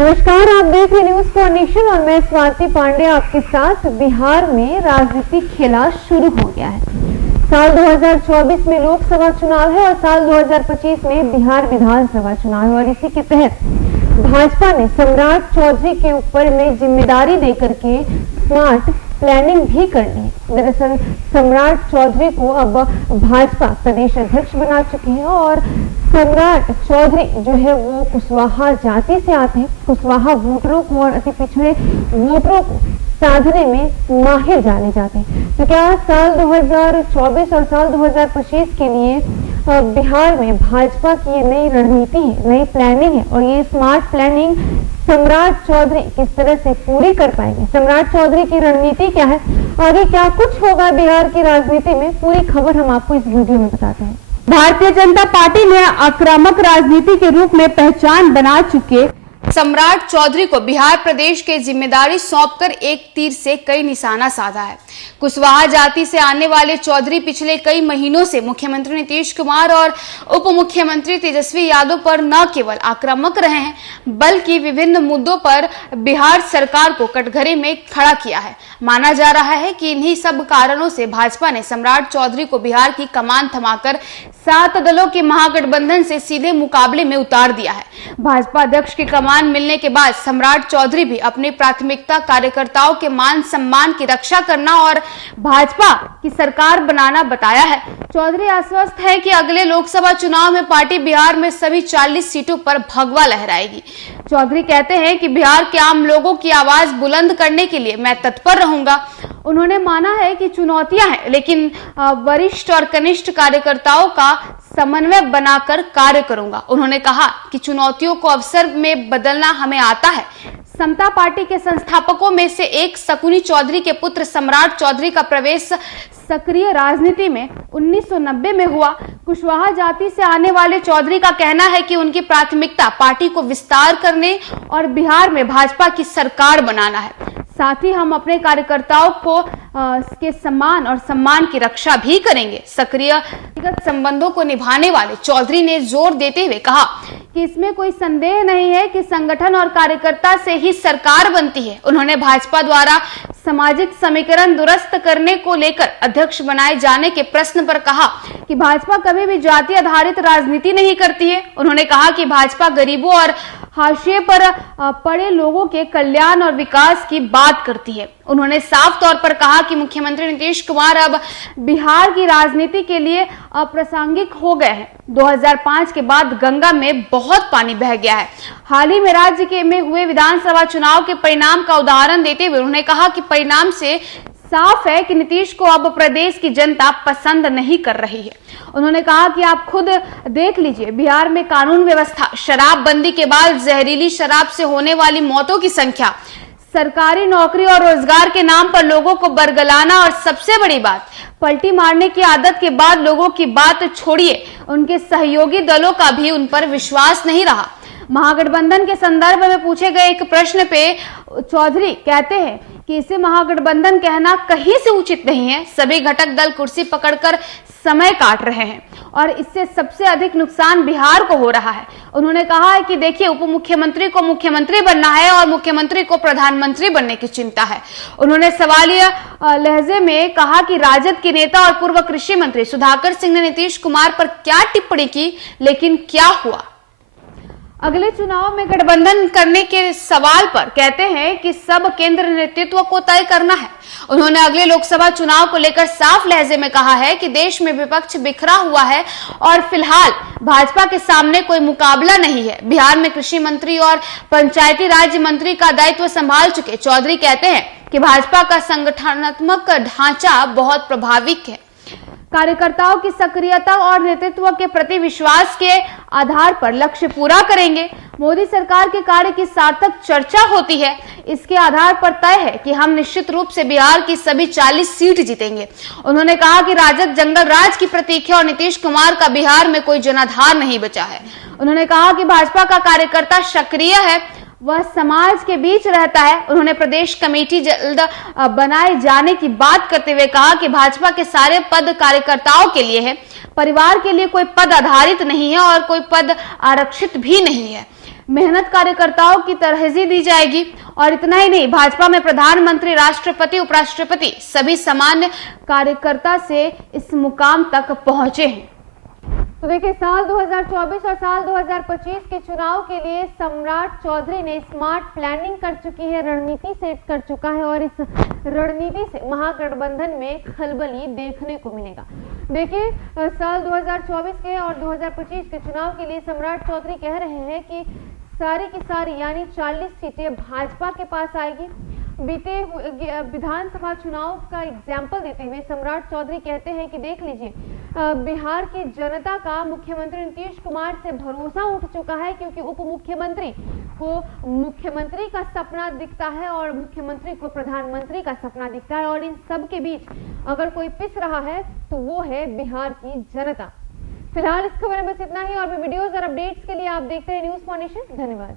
नमस्कार, आप देख रहे न्यूज फॉर नेशन और मैं स्वाति पांडे आपके साथ। बिहार में राजनीतिक खेला शुरू हो गया है। साल 2024 में लोकसभा चुनाव है और साल 2025 में बिहार विधानसभा चुनाव है और इसी के तहत भाजपा ने सम्राट चौधरी के ऊपर नई जिम्मेदारी देकर के स्मार्ट प्लानिंग भी करनी है। दरअसल सम्राट चौधरी को अब भाजपा प्रदेश अध्यक्ष बना चुके हैं और सम्राट चौधरी जो है वो कुशवाहा जाति से आते हैं। कुशवाहा वोटरों को और अति पिछड़े वोटरों को साधने में माहिर जाने जाते हैं। तो क्या साल 2024 और साल 2025 के लिए बिहार में भाजपा की ये नई रणनीति है, नई प्लानिंग है और ये स्मार्ट प्लानिंग सम्राट चौधरी किस तरह से पूरी कर पाएंगे? सम्राट चौधरी की रणनीति क्या है? आगे क्या कुछ होगा बिहार की राजनीति में? पूरी खबर हम आपको इस वीडियो में बताते हैं। भारतीय जनता पार्टी ने आक्रामक राजनीति के रूप में पहचान बना चुके सम्राट चौधरी को बिहार प्रदेश के जिम्मेदारी सौंपकर एक तीर से कई निशाना साधा है। कुशवाहा जाति से आने वाले चौधरी पिछले कई महीनों से मुख्यमंत्री नीतीश कुमार और उप मुख्यमंत्री तेजस्वी यादव पर न केवल आक्रामक रहे हैं बल्कि विभिन्न मुद्दों पर बिहार सरकार को कटघरे में खड़ा किया है। माना जा रहा है कि इन्हीं सब कारणों से भाजपा ने सम्राट चौधरी को बिहार की कमान थमाकर 7 दलों के महागठबंधन से सीधे मुकाबले में उतार दिया है। भाजपा अध्यक्ष की कमान मिलने के बाद सम्राट चौधरी भी अपनी प्राथमिकता कार्यकर्ताओं के मान सम्मान की रक्षा करना और भाजपा की सरकार बनाना बताया है। चौधरी आश्वस्त है कि अगले लोकसभा चुनाव में पार्टी बिहार में सभी 40 सीटों पर भगवा लहराएगी। चौधरी कहते हैं कि बिहार के आम लोगों की आवाज बुलंद करने के लिए मैं तत्पर रहूंगा। उन्होंने माना है कि चुनौतियां हैं लेकिन वरिष्ठ और कनिष्ठ कार्यकर्ताओं का समन्वय बनाकर कार्य करूंगा। उन्होंने कहा कि चुनौतियों को अवसर में बदलना हमें आता है। समता पार्टी के संस्थापकों में से एक शकुनी चौधरी के पुत्र सम्राट चौधरी का प्रवेश सक्रिय राजनीति में 1990 में हुआ। कुशवाहा जाति से आने वाले चौधरी का कहना है कि उनकी प्राथमिकता पार्टी को विस्तार करने और बिहार में भाजपा की सरकार बनाना है। साथ ही हम अपने कार्यकर्ताओं को के सम्मान और सम्मान की रक्षा भी करेंगे। सक्रिय व्यक्तिगत संबंधों को निभाने वाले चौधरी ने जोर देते हुए कहा कि इसमें कोई संदेह नहीं है कि संगठन और कार्यकर्ता से ही सरकार बनती है। उन्होंने भाजपा द्वारा सामाजिक समीकरण दुरुस्त करने को लेकर अध्यक्ष बनाए जाने के प्रश्न पर कहा कि भाजपा कभी भी जाति आधारित राजनीति नहीं करती है। उन्होंने कहा कि भाजपा गरीबों और हाशिए पर पड़े लोगों के कल्याण और विकास की बात करती है। उन्होंने साफ तौर पर कहा कि मुख्यमंत्री नीतीश कुमार अब बिहार की राजनीति के लिए अप्रासंगिक हो गए हैं। 2005 के बाद गंगा में बहुत पानी बह गया है। हाल ही में राज्य में हुए विधानसभा चुनाव के परिणाम का उदाहरण देते हुए उन्होंने कहा कि परिणाम से साफ है कि नीतीश को अब प्रदेश की जनता पसंद नहीं कर रही है। उन्होंने कहा कि आप खुद देख लीजिए, बिहार में कानून व्यवस्था, शराबबंदी के बाद जहरीली शराब से होने वाली मौतों की संख्या, सरकारी नौकरी और रोजगार के नाम पर लोगों को बरगलाना और सबसे बड़ी बात पलटी मारने की आदत के बाद लोगों की बात छोड़िए, उनके सहयोगी दलों का भी उन पर विश्वास नहीं रहा। महागठबंधन के संदर्भ में पूछे गए एक प्रश्न पे चौधरी कहते हैं कि इसे महागठबंधन कहना कहीं से उचित नहीं है। सभी घटक दल कुर्सी पकड़कर समय काट रहे हैं और इससे सबसे अधिक नुकसान बिहार को हो रहा है। उन्होंने कहा है कि देखिए, उप मुख्यमंत्री को मुख्यमंत्री बनना है और मुख्यमंत्री को प्रधानमंत्री बनने की चिंता है। उन्होंने सवालिया लहजे में कहा कि राजद के नेता और पूर्व कृषि मंत्री सुधाकर सिंह ने नीतीश कुमार पर क्या टिप्पणी की, लेकिन क्या हुआ? अगले चुनाव में गठबंधन करने के सवाल पर कहते हैं कि सब केंद्र नेतृत्व को तय करना है। उन्होंने अगले लोकसभा चुनाव को लेकर साफ लहजे में कहा है कि देश में विपक्ष बिखरा हुआ है और फिलहाल भाजपा के सामने कोई मुकाबला नहीं है। बिहार में कृषि मंत्री और पंचायती राज मंत्री का दायित्व संभाल चुके चौधरी कहते हैं कि भाजपा का संगठनात्मक ढांचा बहुत प्रभावी है। कार्यकर्ताओं की सक्रियता और नेतृत्व के प्रति विश्वास के आधार पर लक्ष्य पूरा करेंगे। मोदी सरकार के कार्य की सार्थक चर्चा होती है। इसके आधार पर तय है कि हम निश्चित रूप से बिहार की सभी 40 सीट जीतेंगे। उन्होंने कहा कि राजग जंगल राज की प्रतीक है और नीतीश कुमार का बिहार में कोई जनाधार नहीं बचा है। उन्होंने कहा कि भाजपा का कार्यकर्ता सक्रिय है, वह समाज के बीच रहता है। उन्होंने प्रदेश कमेटी जल्द बनाए जाने की बात करते हुए कहा कि भाजपा के सारे पद कार्यकर्ताओं के लिए है, परिवार के लिए कोई पद आधारित नहीं है और कोई पद आरक्षित भी नहीं है। मेहनत कार्यकर्ताओं की तरजीह दी जाएगी। और इतना ही नहीं, भाजपा में प्रधानमंत्री, राष्ट्रपति, उपराष्ट्रपति सभी सामान्य कार्यकर्ता से इस मुकाम तक पहुंचे हैं। तो देखिए, साल 2024 और साल 2025 के चुनाव के लिए सम्राट चौधरी ने स्मार्ट प्लानिंग कर चुकी है, रणनीति सेट कर चुका है और इस रणनीति से महागठबंधन में खलबली देखने को मिलेगा। देखिए, साल 2024 के और 2025 के चुनाव के लिए सम्राट चौधरी कह रहे हैं कि सारी की सारी यानी 40 सीटें भाजपा के पास आएगी। बीते विधानसभा चुनाव का एग्जाम्पल देते हुए सम्राट चौधरी कहते हैं कि देख लीजिए, बिहार की जनता का मुख्यमंत्री नीतीश कुमार से भरोसा उठ चुका है, क्योंकि उप मुख्यमंत्री को मुख्यमंत्री का सपना दिखता है और मुख्यमंत्री को प्रधानमंत्री का सपना दिखता है, और इन सब के बीच अगर कोई पिस रहा है तो वो है बिहार की जनता। फिलहाल इस खबर में बस इतना ही, और भी वीडियोस और अपडेट्स के लिए आप देखते हैं न्यूज़ फॉर नेशन। धन्यवाद।